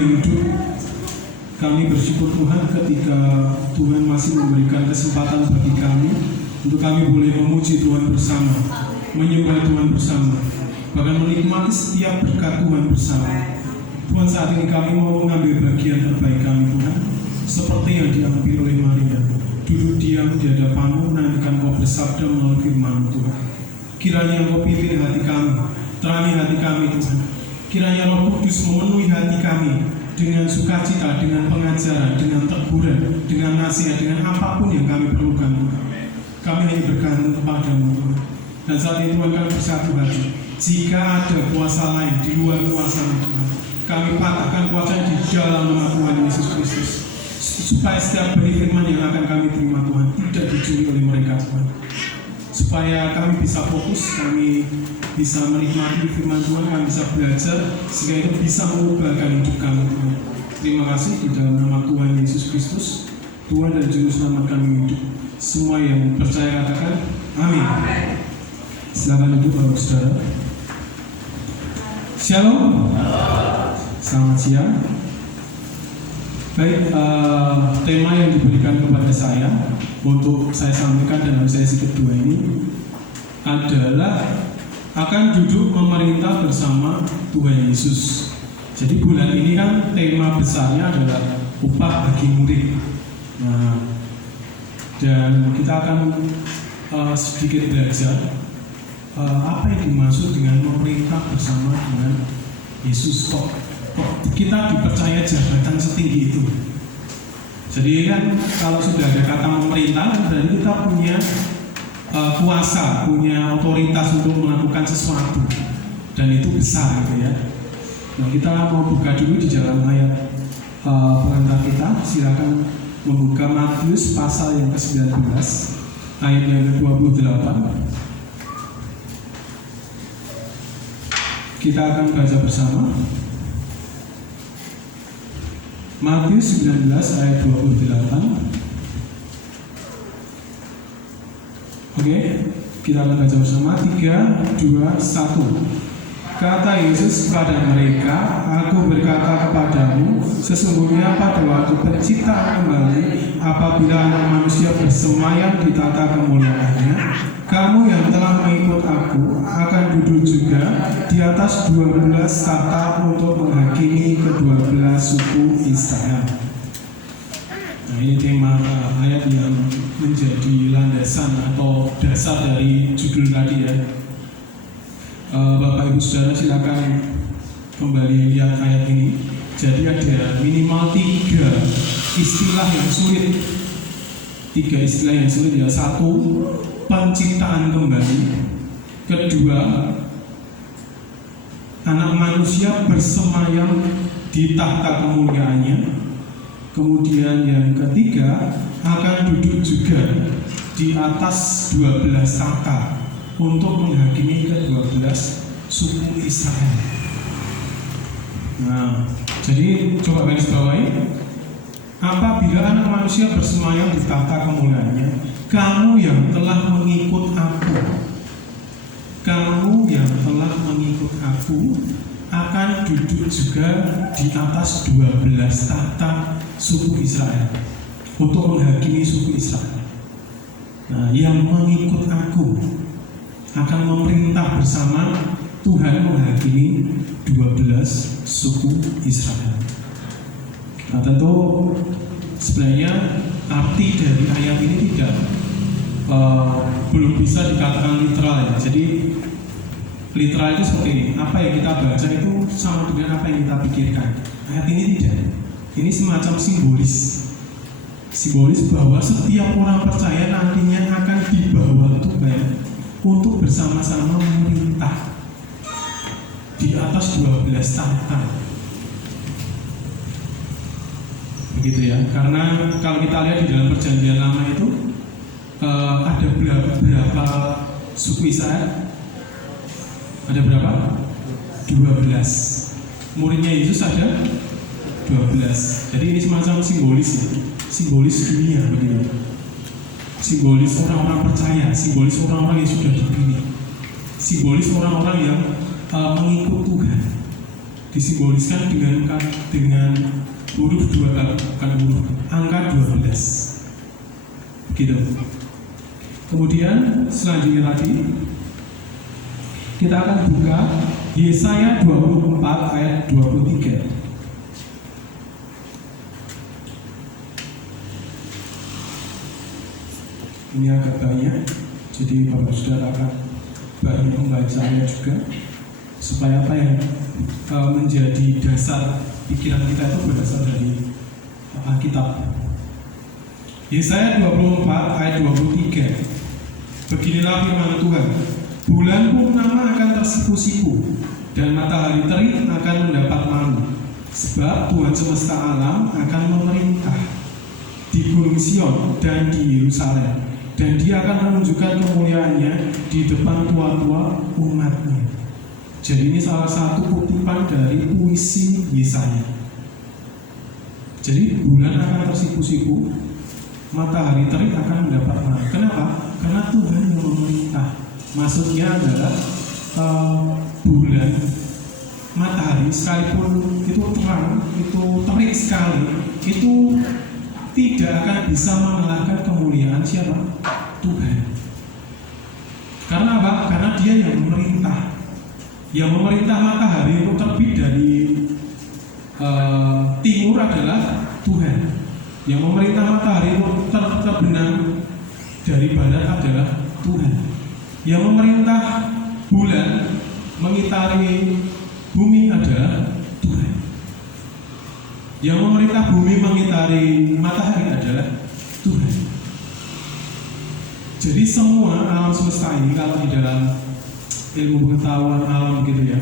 yang hidup, kami bersyukur Tuhan ketika Tuhan masih memberikan kesempatan bagi kami untuk kami boleh memuji Tuhan bersama, menyembah Tuhan bersama, bahkan menikmati setiap berkat Tuhan bersama. Tuhan, saat ini kami mau mengambil bagian terbaik kami Tuhan, seperti yang diambil oleh Maria, duduk diam di hadapan-Mu, menantikan Kau bersabda melalui firman Tuhan. Kiranya Kau pimpin hati kami, terangi hati kami Tuhan. Kiranya Roh Kudus memenuhi hati kami dengan sukacita, dengan pengajaran, dengan teguran, dengan nasihat, dengan apapun yang kami perlukan Tuhan. Kami hanya bergantung kepada-Mu Tuhan. Dan saat ini Tuhan, kami bersatu hati. Jika ada kuasa lain di luar kuasa-Mu Tuhan, kami patahkan kuasa di dalam nama Tuhan Yesus Kristus, supaya setiap benih firman yang akan kami terima Tuhan tidak dicuri oleh mereka Tuhan. Supaya kami bisa fokus, kami bisa menikmati firman Tuhan, kami bisa belajar, sehingga itu bisa mengubahkan hidup kami Tuhan. Terima kasih di dalam nama Tuhan Yesus Kristus, Tuhan dan Juru Selamat kami hidup. Semua yang percaya katakan amin. Silakan duduk Bapak Saudara. Shalom. Selamat siang. Baik, tema yang diberikan kepada saya untuk saya sampaikan dalam sesi kedua ini adalah akan duduk memerintah bersama Tuhan Yesus. Jadi bulan ini kan tema besarnya adalah upah bagi murid. Nah, dan kita akan sedikit belajar apa yang dimaksud dengan memerintah bersama dengan Yesus. Kok kita dipercaya jabatan setinggi itu? Jadi kan kalau sudah ada kata memerintah, berarti kita punya kuasa, punya otoritas untuk melakukan sesuatu, dan itu besar gitu ya. Nah, kita mau buka dulu di dalam ayat pengantar kita. Silakan membuka Matius pasal yang ke-19 ayat yang ke-28. Kita akan baca bersama Matius 19 ayat 28. Oke, kita akan baca bersama 3, 2, 1. Kata Yesus kepada mereka, Aku berkata kepadamu, sesungguhnya pada waktu penciptaan kembali, apabila Anak Manusia bersemayam di tata kemuliaannya, kamu yang telah mengikut Aku akan duduk juga di atas 12 tahta untuk menghakimi ke-12 suku Israel. Nah, ini tema ayat yang menjadi landasan atau dasar dari judul tadi ya. Bapak Ibu Saudara silakan kembali lihat ayat ini. Jadi ada minimal 3 istilah yang sulit. 3 istilah yang sulit ya. 1, penciptaan kembali. 2, Anak Manusia bersemayam di tahta kemuliaannya. Kemudian yang ketiga, akan duduk juga di atas 12 tahta untuk menghakimi ke-12 suku Israel. Nah, jadi coba garis bawahi, apabila Anak Manusia bersemayam di tahta kemuliaannya, kamu yang telah mengikut Aku akan duduk juga di atas 12 tahta suku Israel untuk menghakimi suku Israel. Nah, yang mengikut Aku akan memerintah bersama Tuhan menghakimi 12 suku Israel. Nah, tentu sebenarnya arti dari ayat ini belum bisa dikatakan literal ya. Jadi literal itu seperti ini, apa yang kita baca itu sama dengan apa yang kita pikirkan. Ayat ini tidak. Ini semacam simbolis bahwa setiap orang percaya nantinya akan dibawa Tuhan untuk bersama-sama memerintah di atas 12 tahta. Begitu ya. Karena kalau kita lihat di dalam perjanjian lama itu ada berapa suku Israel? Ada berapa? 12. Muridnya Yesus ada 12. Jadi ini semacam simbolis dunia begitu. Simbolis orang-orang percaya, simbolis orang-orang yang sudah dipilih, simbolis orang-orang yang mengikut Tuhan. disimboliskan dengan huruf 2 kali, bukan huruf, angka 12. Begitu. Kemudian selanjutnya tadi kita akan buka Yesaya 24 ayat 23. Ini agak banyak, jadi Bapak Saudara akan banyak membacanya juga, supaya apa yang menjadi dasar pikiran kita itu berasal dari Alkitab. Yesaya 24 ayat 23. Beginilah firman Tuhan, bulan purnama akan tersipu-sipu dan matahari terik akan mendapat malu, sebab Tuhan semesta alam akan memerintah di Gunung Sion dan di Yerusalem, dan Dia akan menunjukkan kemuliaannya di depan tua-tua umatnya. Jadi ini salah satu kutipan dari puisi Yesaya. Jadi bulan akan tersipu-sipu, matahari terik akan mendapat malu. Kenapa? Karena Tuhan yang memerintah. Maksudnya adalah bulan, matahari sekalipun itu terang, itu terik sekali, itu tidak akan bisa mengalahkan kemuliaan siapa? Tuhan. Karena apa? Karena Dia yang memerintah. Yang memerintah matahari itu terbit dari timur adalah Tuhan. Yang memerintah matahari itu terbenam dari barat adalah Tuhan. Yang memerintah bulan mengitari bumi adalah Tuhan. Yang memerintah bumi mengitari matahari adalah Tuhan. Jadi semua alam semesta ini, kalau di dalam ilmu pengetahuan alam gitu ya,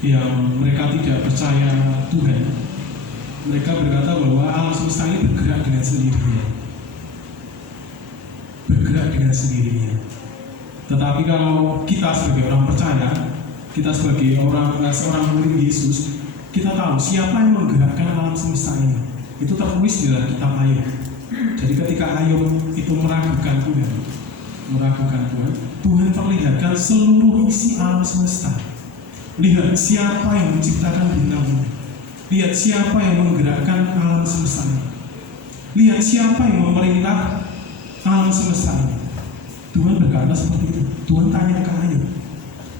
yang mereka tidak percaya Tuhan, mereka berkata bahwa alam semesta ini bergerak dengan sendirinya. Bergerak dengan sendirinya. Tetapi kalau kita sebagai orang percaya, kita sebagai seorang murid Yesus, kita tahu siapa yang menggerakkan alam semesta ini. Itu tertulis di dalam kitab Ayub. Jadi ketika Ayub itu meragukan Tuhan, Tuhan perlihatkan seluruh isi alam semesta. Lihat siapa yang menciptakan bintang, lihat siapa yang menggerakkan alam semesta ini, lihat siapa yang memerintah alam semesta ini. Tuhan berkata seperti itu. Tuhan tanya ke Ayub,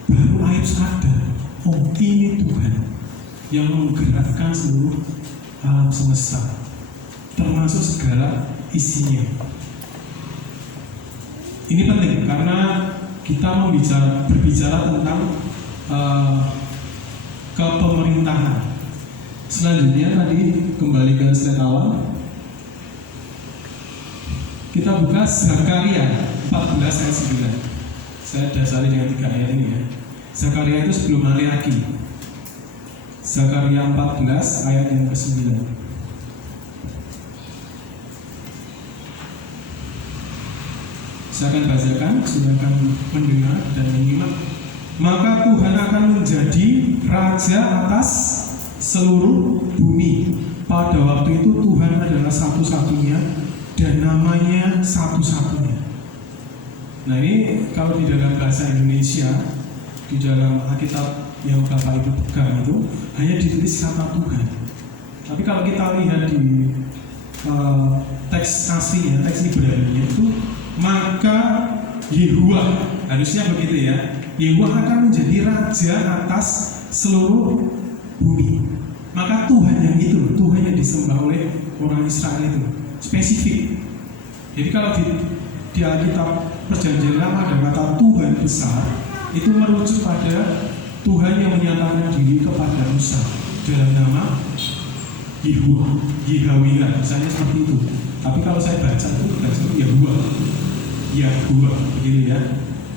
baru Ayub sadar, oh ini Tuhan yang menggerakkan seluruh alam semesta, termasuk segala isinya. Ini penting karena kita berbicara tentang kepemerintahan. Selanjutnya tadi kembali ke slide awal, kita buka Zakaria 14 ayat 9. Saya dasari dengan 3 ayat ini ya. Zakaria itu sebelum Maleaki. Zakaria 14 ayat yang ke-9. Saya akan bacakan, silakan mendengar dan menyimak. Maka Tuhan akan menjadi raja atas seluruh bumi. Pada waktu itu Tuhan adalah satu-satunya dan namanya satu-satunya. Nah ini kalau di dalam bahasa Indonesia, di dalam Alkitab yang Bapak Ibu pegang itu hanya ditulis kata Tuhan. Tapi kalau kita lihat di teks aslinya, teks Ibrani itu, maka Yehuwa, harusnya begitu ya, Yehuwa akan menjadi raja atas seluruh bumi. Maka Tuhan yang itu, Tuhan yang disembah oleh orang Israel itu spesifik. Jadi kalau di Alkitab Perjanjian Lama ada kata Tuhan besar, itu merujuk pada Tuhan yang menyatakan diri kepada Musa dalam nama Yehuwa, Yahweh, misalnya seperti itu. Tapi kalau saya baca itu Yahuwa, begitu ya.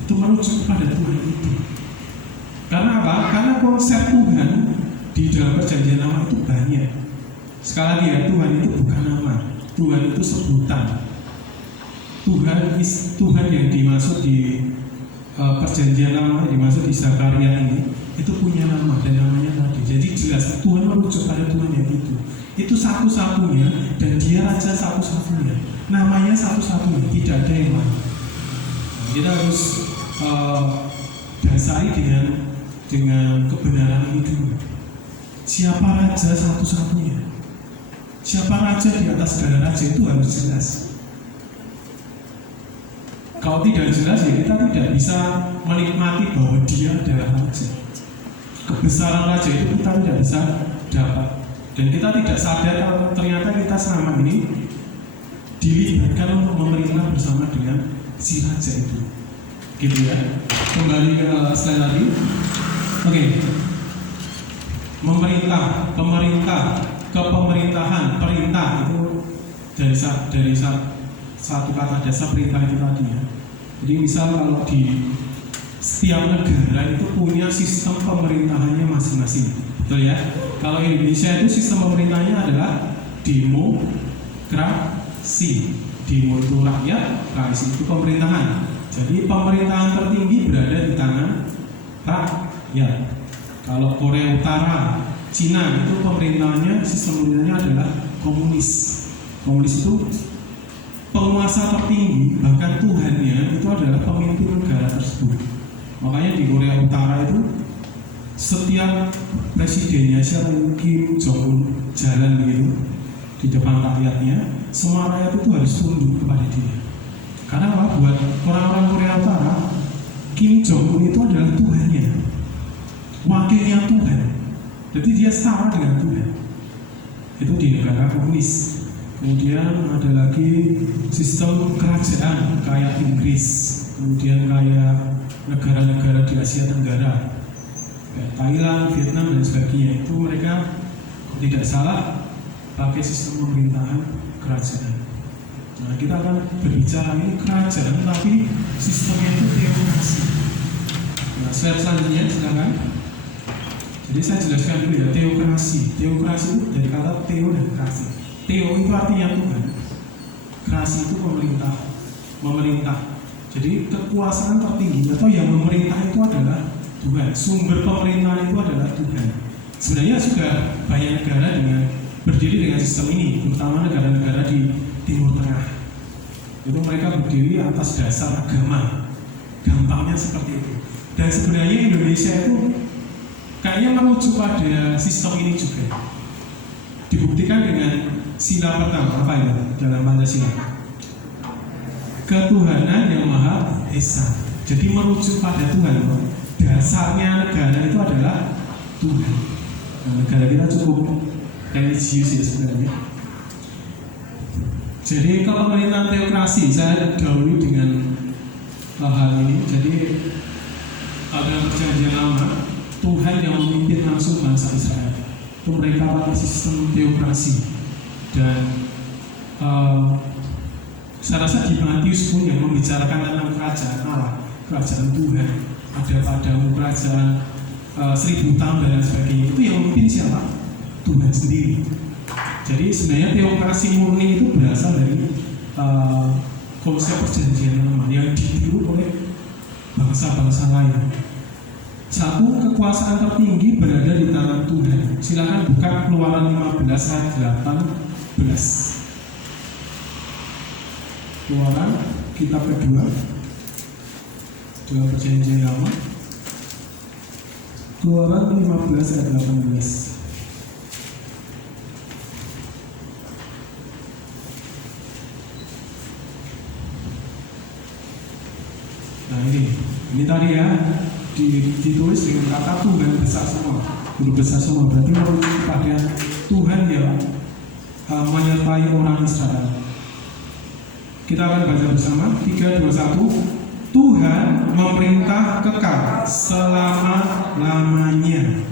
Itu merujuk pada Tuhan itu. Karena apa? Karena konsep Tuhan di dalam Perjanjian Lama itu banyak. Sekali lagi ya, Tuhan itu bukan nama, Tuhan itu sebutan. Tuhan yang dimaksud di Perjanjian Lama, dimaksud di Zakaria ini, itu punya nama dan namanya tadi. Jadi jelas Tuhan merujuk pada Tuhan yang itu. Itu satu-satunya dan Dia raja satu-satunya. Namanya satu-satunya, tidak ada yang lain. Kita harus dasari dengan kebenaran ini dulu. Siapa raja satu-satunya? Siapa raja di atas segala raja itu harus jelas. Kalau tidak jelas ya kita tidak bisa menikmati bahwa dia adalah raja. Kebesaran raja itu kita tidak bisa dapat. Dan kita tidak sadar kalau ternyata kita selama ini dilibatkan untuk memerintah bersama dengan si raja itu. Gitu ya. Kembali ke slide lagi. Oke. Memerintah, pemerintah, kepemerintahan, perintah itu dari satu kata dasar perintah itu tadi ya. Jadi misal kalau di setiap negara itu punya sistem pemerintahannya masing-masing, betul ya? Kalau Indonesia itu sistem pemerintahnya adalah demokrasi. Demo itu rakyat, rakyat itu pemerintahan. Jadi pemerintahan tertinggi berada di tangan rakyat. Kalau Korea Utara, Cina itu pemerintahannya, sistem pemerintahannya adalah komunis. Komunis itu penguasa tertinggi, bahkan Tuhannya itu adalah pemimpin negara tersebut. Makanya di Korea Utara itu setiap presidennya Kim Jong-un jalan begitu di depan rakyatnya, semua rakyat itu harus tunduk kepada dia. Karena apa? Buat orang-orang Korea Utara, Kim Jong-un itu adalah Tuhannya, wakilnya Tuhan. Jadi dia setara dengan Tuhan. Itu di negara komunis. Kemudian ada lagi sistem kerajaan kayak Inggris, kemudian kayak negara-negara di Asia Tenggara, kayak Thailand, Vietnam dan sebagainya. Itu mereka tidak salah pakai sistem pemerintahan kerajaan. Nah, kita akan berbicara ini kerajaan, tapi sistemnya itu teokrasi. Nah, slide selanjutnya silakan. Jadi saya jelaskan dulu ya, teokrasi. Teokrasi itu dari kata teo dan krasi. Teo itu artinya Tuhan, krasi itu memerintah. Jadi kekuasaan tertinggi atau yang memerintah itu adalah Tuhan. Sumber pemerintahan itu adalah Tuhan. Sebenarnya juga banyak negara berdiri dengan sistem ini, terutama negara-negara di Timur Tengah. Itu mereka berdiri atas dasar agama. Gampangnya seperti itu. Dan sebenarnya Indonesia itu kayaknya menuju pada sistem ini juga. Dibuktikan dengan sila pertama, apa itu dalam Pancasila? Ketuhanan yang Maha Esa. Jadi merujuk pada Tuhan. Dasarnya negara itu adalah Tuhan. Nah, negara kita cukup religius ya sebenarnya. Jadi kalau pemerintahan teokrasi, saya dahului dengan hal ini. Jadi dalam perjanjian lama, Tuhan yang memimpin langsung bangsa Israel. Itu mereka pakai sistem teokrasi. Dan saya rasa di Matius pun yang membicarakan tentang kerajaan Allah, kerajaan Tuhan, ada padamu kerajaan 1000 tahun dan sebagainya. Itu yang memimpin siapa? Tuhan sendiri. Jadi sebenarnya teokrasi murni itu berasal dari konsep perjanjian lama yang ditiru oleh bangsa-bangsa lain. Satu, kekuasaan tertinggi berada di tangan Tuhan. Silakan buka Keluaran 15 ayat 18. Keluaran kitab kedua dalam perjanjian lama. Keluaran 15 ayat 18. Nah ini tadi ya ditulis dengan kata Tuhan besar semua, guru besar semua, berarti merujuk kepada Tuhan yang menyertai orang Israel. Kita akan baca bersama 3, 2, 1. Tuhan memerintah kekal selama-lamanya.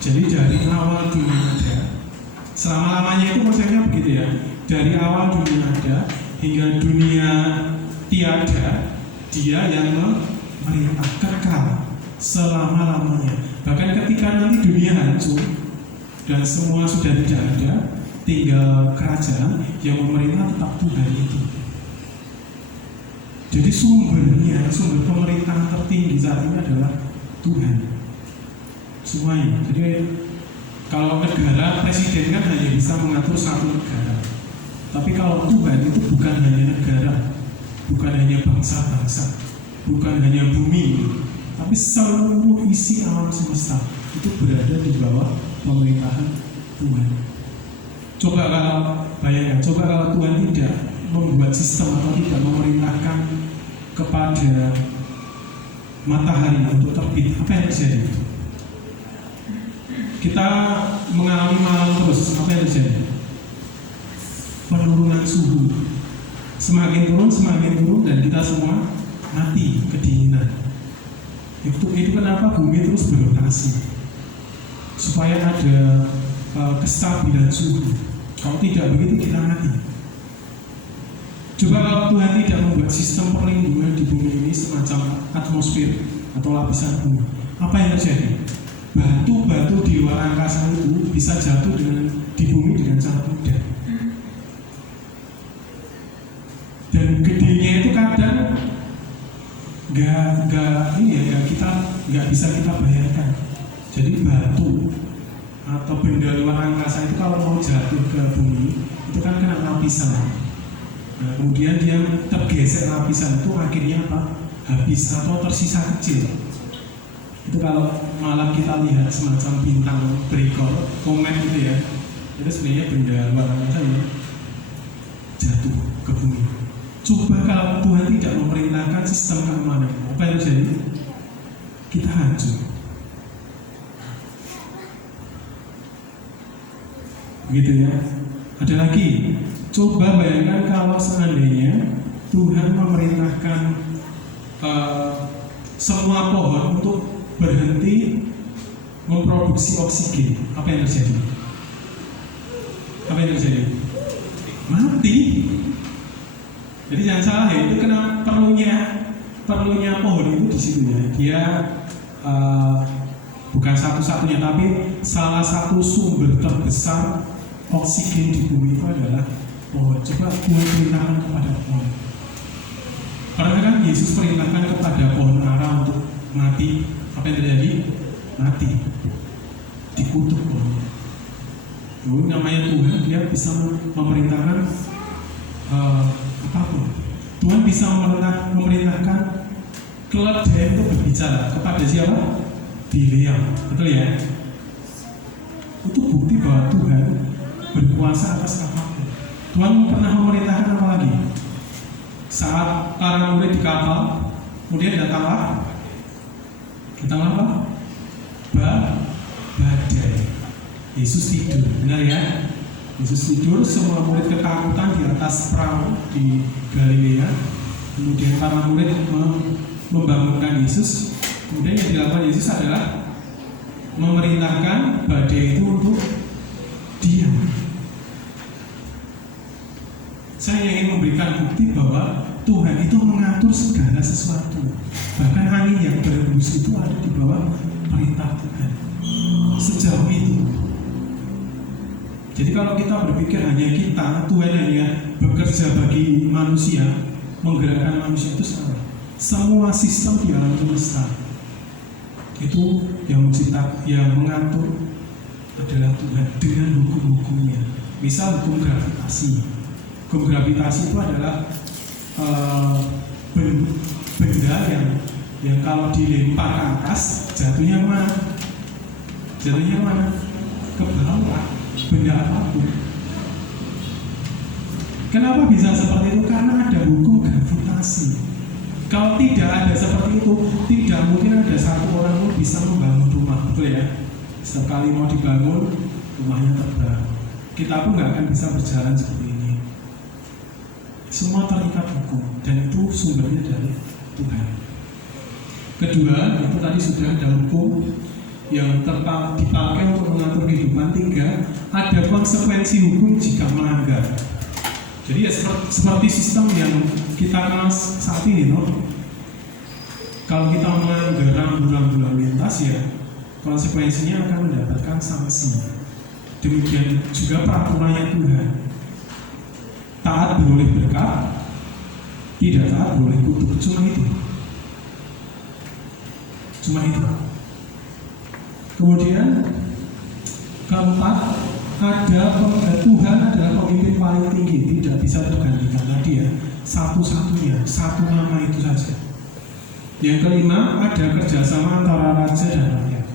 Jadi dari awal dunia ada, selama-lamanya itu maksudnya begitu ya. Dari awal dunia ada hingga dunia tiada, dia yang memerintah kekal selama-lamanya. Bahkan ketika nanti dunia hancur dan semua sudah tidak ada, tinggal kerajaan yang memerintah tetap Tuhan itu. Jadi sumber pemerintahan tertinggi saat ini adalah Tuhan. Semuanya. Jadi kalau negara, presiden kan hanya bisa mengatur satu negara. Tapi kalau Tuhan itu bukan hanya negara, bukan hanya bangsa-bangsa, bukan hanya bumi, tapi seluruh isi alam semesta itu berada di bawah pemerintahan Tuhan. Coba kalau bayangkan, coba kalau Tuhan tidak membuat sistem atau tidak memerintahkan kepada matahari untuk terbit, apa yang terjadi? Kita mengalami malam terus, apa yang terjadi? Penurunan suhu, semakin turun, dan kita semua mati kedinginan. Itu kenapa bumi terus berotasi, supaya ada kestabilan suhu. Kalau tidak begitu kita mati. Coba kalau Tuhan tidak membuat sistem perlindungan di bumi ini semacam atmosfer atau lapisan bumi, apa yang terjadi? Batu-batu di luar angkasa itu bisa jatuh di bumi dengan sangat mudah. Dan gedenya itu kadang nggak bisa kita bayangkan. Jadi batu atau benda luar angkasa itu kalau mau jatuh ke bumi itu kan kena lapisan. Nah, kemudian dia tergeser lapisan itu akhirnya apa? Habis atau tersisa kecil. Itu kalau malam kita lihat semacam bintang berikor, komet gitu ya, itu sebenarnya benda luar angkasa yang jatuh ke bumi. Coba kalau Tuhan tidak memerintahkan sistem keamanan, apa yang terjadi? Kita hancur. Begitu ya. Ada lagi, coba bayangkan kalau seandainya Tuhan memerintahkan semua pohon untuk berhenti memproduksi oksigen, apa yang terjadi? Apa yang terjadi? Mati. Jadi jangan salah ya, itu kena perlunya pohon itu di situ ya. Dia bukan satu-satunya, tapi salah satu sumber terbesar oksigen di bumi itu adalah pohon. Coba Tuhan perintahkan kepada pohon. Karena kan Yesus perintahkan kepada pohon ara untuk mati. Apa yang terjadi? Mati. Dikutuk pohonnya. Itu namanya Tuhan, dia bisa memerintahkan apapun. Tuhan bisa memerintahkan keledai untuk berbicara kepada siapa? Bileam. Betul ya? Itu bukti bahwa Tuhan berkuasa atas apapun. Tuhan pernah memerintahkan apa lagi? Saat para murid di kapal, kemudian datanglah apa? Badai. Yesus tidur, benar ya? Yesus tidur, semua murid ketakutan di atas perahu di Galilea. Kemudian para murid membangunkan Yesus. Kemudian yang dilakukan Yesus adalah memerintahkan badai itu untuk diam. Saya ingin memberikan bukti bahwa Tuhan itu mengatur segala sesuatu. Bahkan angin yang berhembus itu ada di bawah perintah Tuhan. Sejauh itu. Jadi kalau kita berpikir hanya kita, Tuhan hanya bekerja bagi manusia, menggerakkan manusia, itu salah. Semua sistem di alam semesta itu yang mengatur adalah Tuhan dengan hukum-hukumnya. Misal hukum gravitasi. Hukum gravitasi itu adalah benda yang kalau dilempar ke atas jatuhnya mana? Jatuhnya mana? Ke bawah. Benda apapun. Kenapa bisa seperti itu? Karena ada hukum gravitasi. Kalau tidak ada seperti itu, tidak mungkin ada satu orang pun bisa membangun rumah, betul ya? Setiap kali mau dibangun, rumahnya terbang. Kita pun nggak akan bisa berjalan seperti ini. Semua terikat hukum, dan itu sumbernya dari Tuhan. Kedua, itu tadi sudah ada hukum yang dipakai untuk mengatur kehidupan. Tiga, ada konsekuensi hukum jika melanggar. Jadi ya seperti sistem yang kita kenal saat ini, no? Kalau kita melanggar rambu-rambu lalu lintas, ya konsekuensinya akan mendapatkan sanksi. Demikian juga peraturannya Tuhan. Taat beroleh berkat, tidak taat beroleh kutuk. Cuma itu. Kemudian keempat, Tuhan adalah pemimpin paling tinggi, tidak bisa tergantikan. Tadi ya, satu-satunya, satu nama itu saja. Yang kelima, ada kerjasama antara raja dan rakyat.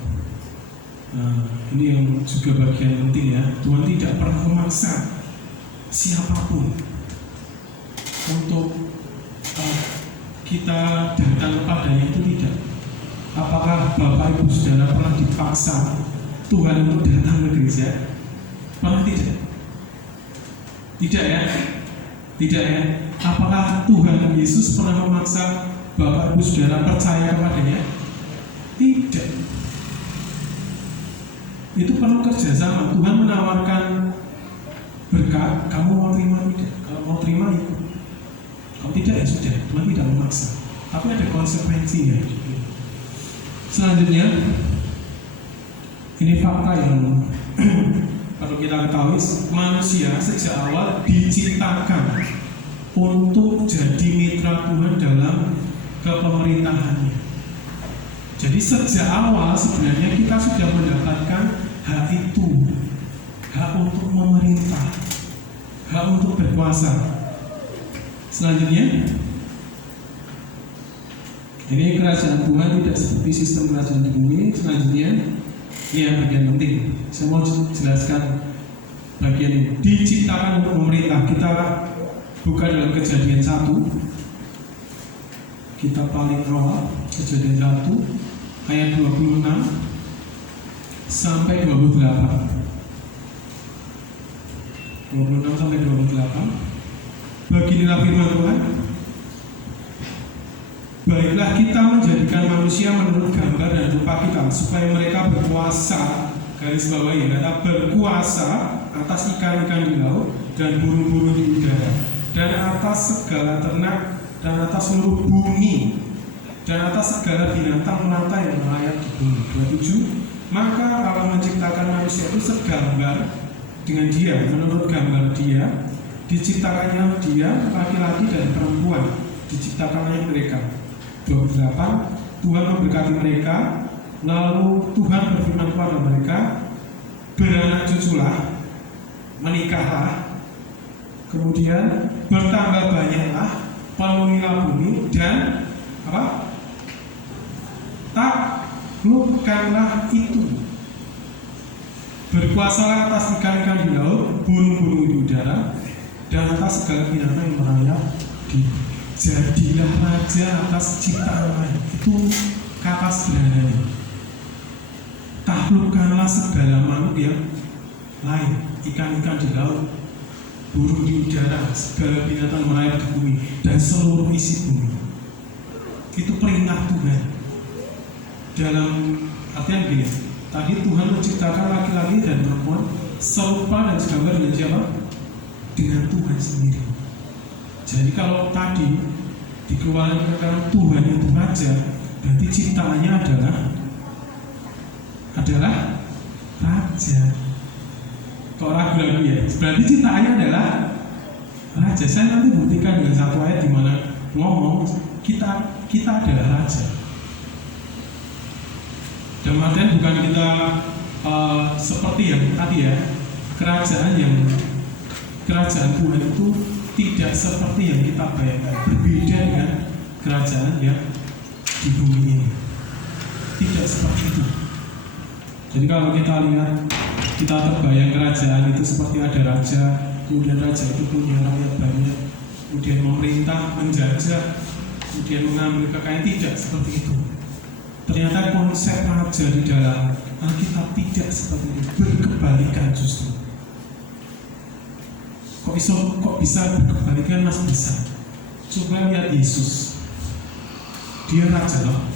Nah, ini yang juga bagian penting ya. Tuhan tidak pernah memaksa siapapun untuk kita datang kepadanya, itu tidak. Apakah Bapak Ibu Saudara pernah dipaksa Tuhan untuk datang ke gereja? Pernah tidak? Tidak ya? Tidak ya? Apakah Tuhan Yesus pernah memaksa Bapak Ibu Saudara percaya kepadanya? Tidak. Itu perlu kerjasama. Tuhan menawarkan berkat, kamu mau terima tidak? Kalau mau terima ikut. Kalau tidak ya sudah. Tuhan tidak memaksa. Tapi ada konsekuensinya. Selanjutnya, ini fakta yang perlu kita ketahui. Manusia sejak awal diciptakan untuk jadi mitra Tuhan dalam kepemerintahannya. Jadi sejak awal sebenarnya kita sudah mendapatkan hak itu, hak untuk memerintah, hak untuk berkuasa. Selanjutnya, ini kerajaan Tuhan tidak seperti sistem kerajaan di bumi. Selanjutnya, ini yang bagian penting. Saya mau jelaskan bagian ini. Diciptakan untuk memerintah. Kita buka dalam Kejadian 1. Kita paling awal, Kejadian 1 ayat 26 sampai 28. 26 sampai 28. Beginilah firman Tuhan. Baiklah, kita menjadikan manusia menurut gambar dan rupa kita, supaya mereka berkuasa, garis bawahi kata berkuasa atas ikan-ikan di laut dan burung-burung di udara, dan atas segala ternak, dan atas seluruh bumi, dan atas segala binatang melata yang merayap di bumi. 27. Maka Allah menciptakan manusia itu segambar dengan dia, menurut gambar dia, diciptakannya dia, laki-laki dan perempuan, diciptakannya mereka. 28. Tuhan memberkati mereka, lalu Tuhan berfirman kepada mereka, beranak cuculah, menikahlah, kemudian bertambah banyaklah, penuhilah bumi, dan apa? Taklukkanlah itu. Berkuasalah atas ikan-ikan di laut, burung-burung di udara, dan atas segala binatang yang merayap di bumi. Jadilah raja atas ciptaan lain. Itu kata sederhananya. Taklukkanlah segala makhluk yang lain, ikan-ikan di laut, burung di udara, segala binatang merayap di bumi, dan seluruh isi bumi. Itu perintah Tuhan. Dalam artian gini, tadi Tuhan menciptakan laki-laki dan perempuan serupa dan segambar dengan siapa? Dengan Tuhan sendiri. Jadi kalau tadi dikeluarkan Tuhan itu raja, berarti ciptaannya adalah raja. Kok ragu-ragu ya? Berarti ciptaannya adalah raja. Saya nanti buktikan dengan satu ayat di mana ngomong kita adalah raja. Dan artian bukan kita seperti yang tadi ya, kerajaan Tuhan itu tidak seperti yang kita bayangkan, berbeda dengan kerajaan yang di bumi ini. Tidak seperti itu. Jadi kalau kita lihat, kita terbayang kerajaan itu seperti ada raja, kemudian raja itu punya rakyat banyak, kemudian memerintah, menjajah, kemudian mengambil kekayaan. Tidak seperti itu. Ternyata konsep raja di dalam Alkitab tidak seperti itu, berkebalikan justru. Kok bisa berkebalikan, Mas? Bisa. Coba lihat Yesus. Dia raja loh.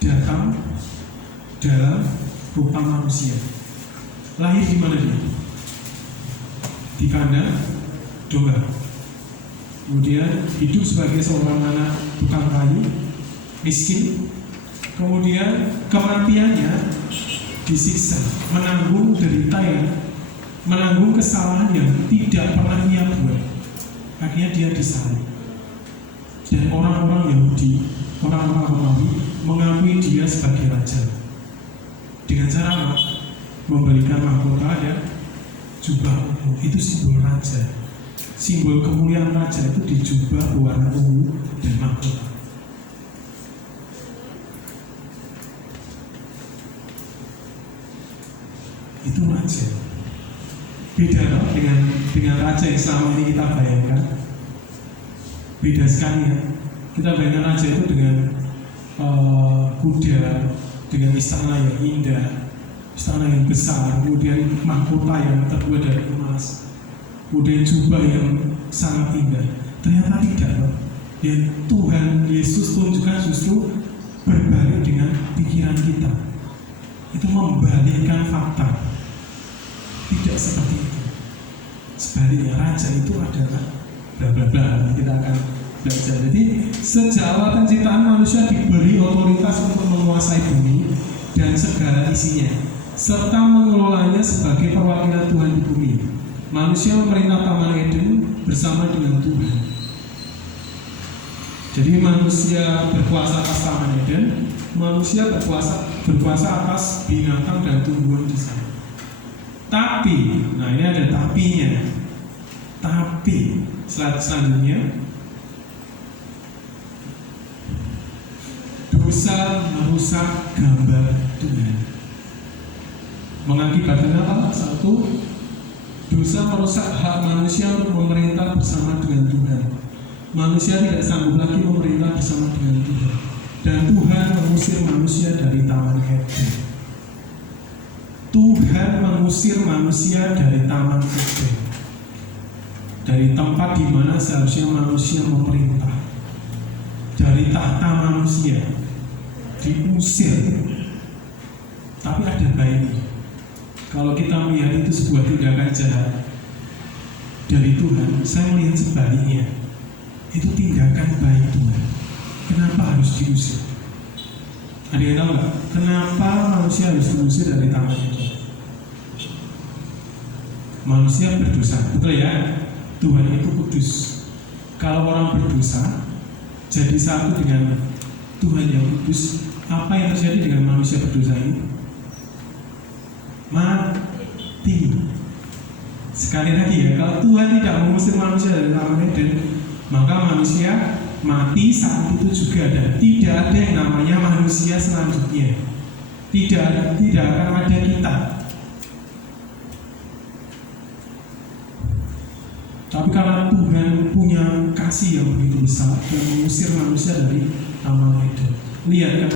Datang dalam rupa manusia. Lahir di mana dia? Di kandang domba. Kemudian hidup sebagai seorang anak tukang kayu, miskin. Kemudian kematiannya disiksa, menanggung derita yang, menanggung kesalahan yang tidak pernah ia buat. Akhirnya dia disalib. Dan orang-orang Yahudi, orang-orang Romawi mengakui dia sebagai raja. Dengan cara apa? Memberikan mahkota dan jubah ungu. Itu simbol raja. Simbol kemuliaan raja itu di jubah berwarna ungu dan mahkota. Itu raja. Beda loh dengan raja yang selama ini kita bayangkan. Beda sekali ya. Kita bayangkan raja itu dengan kuda, dengan istana yang indah, istana yang besar, kemudian mahkota yang terbuat dari emas, kemudian jubah yang sangat indah. Ternyata tidak loh. Dan Tuhan Yesus tunjukkan justru berbalik dengan pikiran kita. Itu membalikkan fakta. Tidak seperti itu. Sebaliknya raja itu adalah bla bla bla. Kita akan belajar. Jadi sejak awal penciptaan manusia diberi otoritas untuk menguasai bumi dan segala isinya, serta mengelolanya sebagai perwakilan Tuhan di bumi. Manusia memerintah Taman Eden bersama dengan Tuhan. Jadi manusia berkuasa atas Taman Eden, manusia berkuasa atas binatang dan tumbuhan di sana. Tapi, nah ini ada tapinya. Tapi selanjutnya, dosa merusak gambar Tuhan. Mengakibatkan apa? Satu, dosa merusak hak manusia untuk memerintah bersama dengan Tuhan. Manusia tidak sanggup lagi memerintah bersama dengan Tuhan. Dan Tuhan mengusir manusia dari Taman Eden. Tuhan mengusir manusia dari Taman Eden, dari tempat di mana seharusnya manusia memerintah, dari tahta manusia diusir. Tapi ada baiknya. Kalau kita melihat itu sebuah tindakan jahat dari Tuhan, saya melihat sebaliknya. Itu tindakan baik Tuhan. Kenapa harus diusir? Ada yang tahu nggak? Kenapa manusia harus diusir dari taman itu? Manusia berdosa, betul ya? Tuhan itu kudus. Kalau orang berdosa, jadi satu dengan Tuhan yang kudus. Apa yang terjadi dengan manusia berdosa ini? Mati. Sekali lagi ya, kalau Tuhan tidak mengusir manusia dari Taman Eden, maka manusia mati saat itu juga, dan tidak ada yang namanya manusia selanjutnya. Tidak akan ada kita. Tapi karena Tuhan punya kasih yang begitu besar dan mengusir manusia dari Taman Eden. Lihat kan?